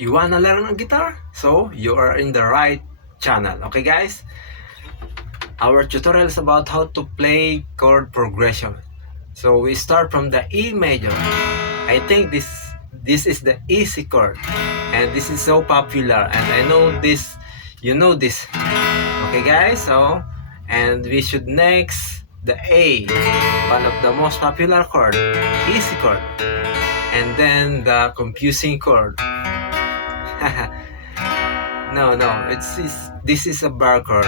You wanna learn a guitar? So you are in the right channel. Okay guys, our tutorial is about how to play chord progression. So we start from the E major. I think this is the easy chord, and this is so popular, and I know this, you know this. Okay guys, so and we should next the A, one of the most popular chord, easy chord, and then the confusing chord. No, this is a bar chord.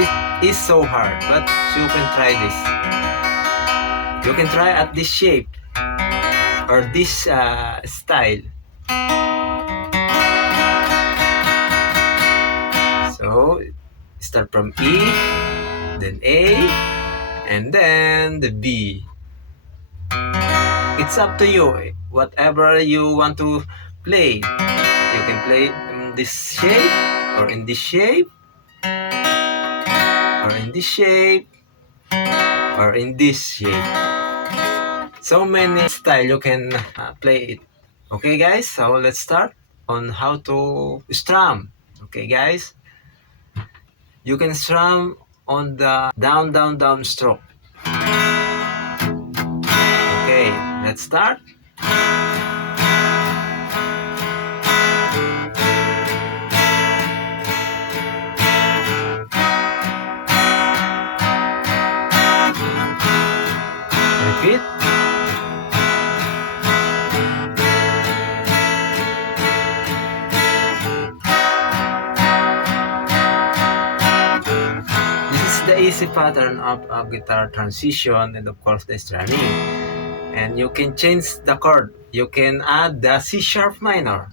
It is so hard, but you can try this. You can try at this shape or this style. So start from E, then A, and then the B. It's up to you. Whatever you want to play, you can play in this shape, or in this shape, or in this shape, or in this shape. So many style you can play it. Okay guys, so let's start on how to strum. Okay guys, you can strum on the down down down stroke. Okay, let's start. Repeat. This is the easy pattern of a guitar transition, and of course the strumming. And you can change the chord. You can add the C sharp minor,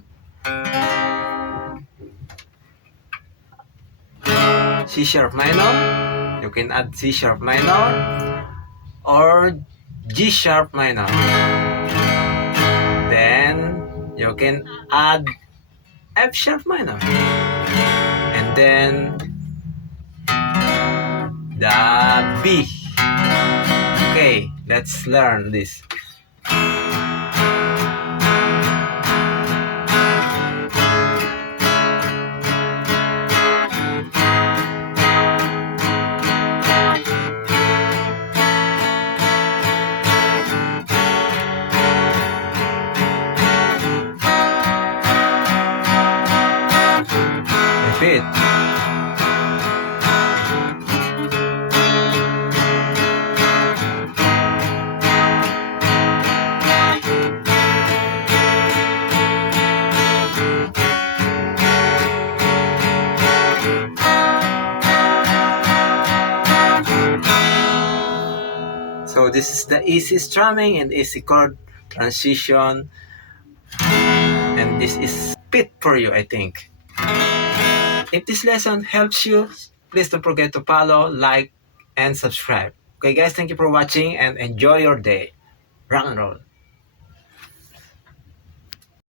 C sharp minor. You can add C sharp minor or G sharp minor. Then you can add F sharp minor, and then the B. Okay, let's learn this. Repeat. So this is the easy strumming and easy chord transition, and this is fit for you, I think. If this lesson helps you, please don't forget to follow, like, and subscribe. Okay guys, thank you for watching and enjoy your day. Rock and roll.